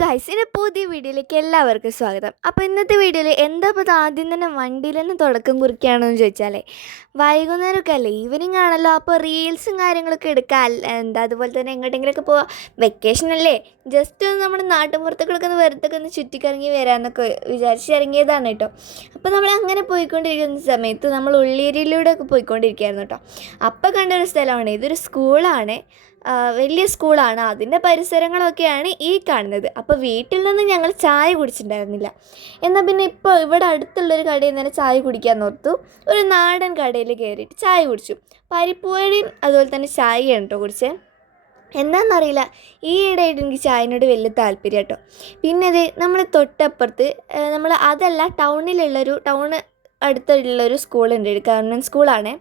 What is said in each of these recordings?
Guys, ഇനി പുതിയ വീഡിയോയിലേക്ക് എല്ലാവർക്കും സ്വാഗതം. അപ്പോൾ ഇന്നത്തെ വീഡിയോയിൽ എന്താ ഇപ്പോൾ ആദ്യം തന്നെ വണ്ടിയിൽ തന്നെ തുടക്കം കുറിക്കുകയാണെന്ന് ചോദിച്ചാലേ, വൈകുന്നേരമൊക്കെ അല്ലേ, ഈവനിങ് ആണല്ലോ, അപ്പോൾ റീൽസും കാര്യങ്ങളൊക്കെ എടുക്കാം. അതുപോലെ തന്നെ എങ്ങോട്ടെങ്കിലുമൊക്കെ പോവാം, വെക്കേഷൻ അല്ലേ, ജസ്റ്റ് ഒന്ന് നമ്മുടെ നാട്ടുമ്പുറത്തേക്കൊക്കെ ഒന്ന് വെറുതെ ഒന്ന് ചുറ്റിക്കറങ്ങി വരാമെന്നൊക്കെ വിചാരിച്ചിറങ്ങിയതാണ് കേട്ടോ. അപ്പോൾ നമ്മൾ അങ്ങനെ പോയിക്കൊണ്ടിരിക്കുന്ന സമയത്ത് നമ്മൾ ഉള്ളേരിയിലൂടെ ഒക്കെ പോയിക്കൊണ്ടിരിക്കുകയായിരുന്നു കേട്ടോ. അപ്പോൾ കണ്ടൊരു സ്ഥലമാണ്, ഇതൊരു സ്കൂളാണ്, വലിയ സ്കൂളാണ്. അതിൻ്റെ പരിസരങ്ങളൊക്കെയാണ് ഈ കാണുന്നത്. അപ്പോൾ വീട്ടിൽ നിന്ന് ഞങ്ങൾ ചായ കുടിച്ചിട്ടുണ്ടായിരുന്നില്ല. എന്നാൽ പിന്നെ ഇപ്പോൾ ഇവിടെ അടുത്തുള്ളൊരു കടയിൽ നിന്ന് ചായ കുടിക്കാൻ ഓർത്തു. ഒരു നാടൻ കടയിൽ കയറിയിട്ട് ചായ കുടിച്ചു. പരിപ്പുവടയും അതുപോലെ തന്നെ ചായയാണ് കേട്ടോ കുടിച്ചത്. എന്താണെന്നറിയില്ല, ഈ ഇടയായിട്ട് എനിക്ക് ചായനോട് വലിയ താല്പര്യം കേട്ടോ. പിന്നെ ഇത് നമ്മൾ തൊട്ടപ്പുറത്ത് നമ്മൾ അതല്ല ടൗണ് അടുത്തുള്ളൊരു സ്കൂളുണ്ട്, ഒരു ഗവൺമെൻറ് സ്കൂളാണ്.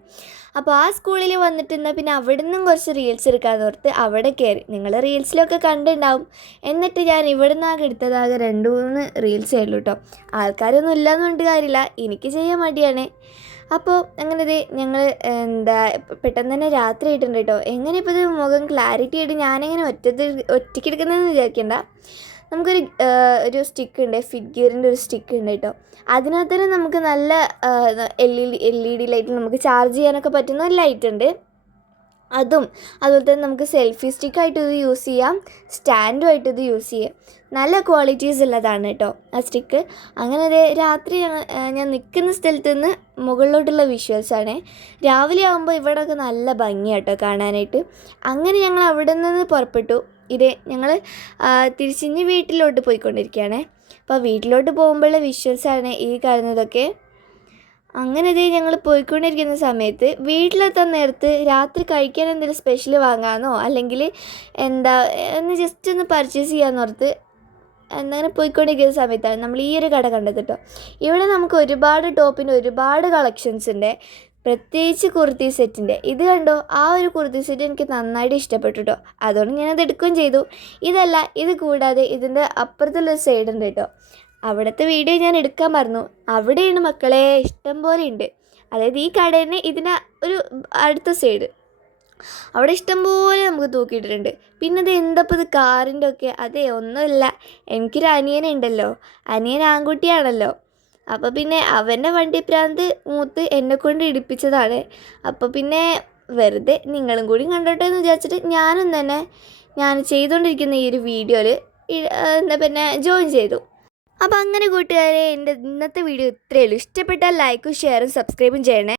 അപ്പോൾ ആ സ്കൂളിൽ വന്നിട്ട് എന്നാൽ പിന്നെ അവിടെ നിന്നും കുറച്ച് റീൽസ് എടുക്കാമെന്ന് ഓർത്ത് അവിടെ കയറി. നിങ്ങൾ റീൽസിലൊക്കെ കണ്ടിട്ടുണ്ടാവും. എന്നിട്ട് ഞാൻ ഇവിടെ നിന്നാകെ എടുത്തതാകെ 2-3 റീൽസേ ഉള്ളൂ കേട്ടോ. ആൾക്കാരൊന്നും ഇല്ലയെന്ന് പറഞ്ഞിട്ട് കാര്യമില്ല, എനിക്ക് ചെയ്യാൻ മടിയാണ്. അപ്പോൾ അങ്ങനെ ഞങ്ങൾ പെട്ടെന്ന് തന്നെ രാത്രി ആയിട്ടുണ്ട് കേട്ടോ. എങ്ങനെ ഇപ്പോൾ ഇത് മുഖം ക്ലാരിറ്റി ആയിട്ട് ഞാനെങ്ങനെ ഒറ്റയ്ക്ക് എടുക്കുന്നതെന്ന് വിചാരിക്കേണ്ട. നമുക്കൊരു സ്റ്റിക്ക് ഉണ്ട്, ഫിഗറിൻ്റെ ഒരു സ്റ്റിക്ക് ഉണ്ട് കേട്ടോ. അതിനകത്ത് തന്നെ നമുക്ക് നല്ല LED ലൈറ്റ് നമുക്ക് ചാർജ് ചെയ്യാനൊക്കെ പറ്റുന്ന ഒരു ലൈറ്റ് ഉണ്ട്. അതുപോലെ തന്നെ നമുക്ക് സെൽഫി സ്റ്റിക്കായിട്ട് ഇത് യൂസ് ചെയ്യാം, സ്റ്റാൻഡുമായിട്ട് ഇത് യൂസ് ചെയ്യാം. നല്ല ക്വാളിറ്റീസ് ഉള്ളതാണ് കേട്ടോ ആ സ്റ്റിക്ക്. അങ്ങനെ രാത്രി ഞാൻ നിൽക്കുന്ന സ്ഥലത്ത് നിന്ന് മുകളിലോട്ടുള്ള വിഷ്വൽസാണ്. രാവിലെ ആകുമ്പോൾ ഇവിടെയൊക്കെ നല്ല ഭംഗിയാണ് കേട്ടോ കാണാനായിട്ട്. അങ്ങനെ ഞങ്ങൾ അവിടെ നിന്ന് പുറപ്പെട്ടു. ഞങ്ങൾ തിരിച്ചിഞ്ഞ് വീട്ടിലോട്ട് പോയിക്കൊണ്ടിരിക്കുകയാണ്. അപ്പോൾ വീട്ടിലോട്ട് പോകുമ്പോഴുള്ള വിഷ്വൽസാണ് ഈ കാണുന്നതൊക്കെ. അങ്ങനെ ഞങ്ങൾ പോയിക്കൊണ്ടിരിക്കുന്ന സമയത്ത് വീട്ടിലെത്താൻ നേരത്ത് രാത്രി കഴിക്കാൻ എന്തെങ്കിലും സ്പെഷ്യൽ വാങ്ങാമെന്നോ അല്ലെങ്കിൽ ഒന്ന് ജസ്റ്റ് ഒന്ന് പർച്ചേസ് ചെയ്യാമെന്നോർത്ത് അങ്ങനെ പോയിക്കൊണ്ടിരിക്കുന്ന സമയത്താണ് നമ്മൾ ഈ ഒരു കട കണ്ടത് കേട്ടോ. ഇവിടെ നമുക്ക് ഒരുപാട് ടോപ്പിൻ്റെ ഒരുപാട് കളക്ഷൻസ് ഉണ്ട്, പ്രത്യേകിച്ച് കുർത്തി സെറ്റിൻ്റെ. ഇത് കണ്ടോ, ആ ഒരു കുർത്തി സെറ്റ് എനിക്ക് നന്നായിട്ട് ഇഷ്ടപ്പെട്ടു കേട്ടോ. അതുകൊണ്ട് ഞാനത് എടുക്കുകയും ചെയ്തു. ഇത് കൂടാതെ ഇതിൻ്റെ അപ്പുറത്തുള്ളൊരു സൈഡ് ഉണ്ട് കേട്ടോ. അവിടുത്തെ വീഡിയോ ഞാൻ എടുക്കാൻ മറന്നു. അവിടെയാണ് മക്കളെ, ഇഷ്ടം പോലെ ഉണ്ട്. അതായത് ഈ കടയിൽ ഇതിന് ഒരു അടുത്ത സൈഡ് അവിടെ ഇഷ്ടംപോലെ നമുക്ക് തൂക്കിയിട്ടിട്ടുണ്ട്. പിന്നെ ഇത് കാറിൻ്റെ ഒക്കെ. അതെ, ഒന്നുമില്ല, എനിക്കൊരു അനിയനുണ്ടല്ലോ, അനിയൻ ആൺകുട്ടിയാണല്ലോ. അപ്പോൾ പിന്നെ അവൻ്റെ വണ്ടിപ്രാന്ത് മൂത്ത് എന്നെക്കൊണ്ട് ഇടിപ്പിച്ചതാണ്. അപ്പോൾ പിന്നെ വെറുതെ നിങ്ങളും കൂടി കണ്ടോട്ടെ എന്ന് വിചാരിച്ചിട്ട് ഞാൻ ചെയ്തുകൊണ്ടിരിക്കുന്ന ഈ ഒരു വീഡിയോയിൽ ജോയിൻ ചെയ്തു. അപ്പോൾ അങ്ങനെ കൂട്ടുകാരെ, എൻ്റെ ഇന്നത്തെ വീഡിയോ ഇത്രയേ ഉള്ളൂ. ഇഷ്ടപ്പെട്ടാൽ ലൈക്കും ഷെയറും സബ്സ്ക്രൈബും ചെയ്യണേ.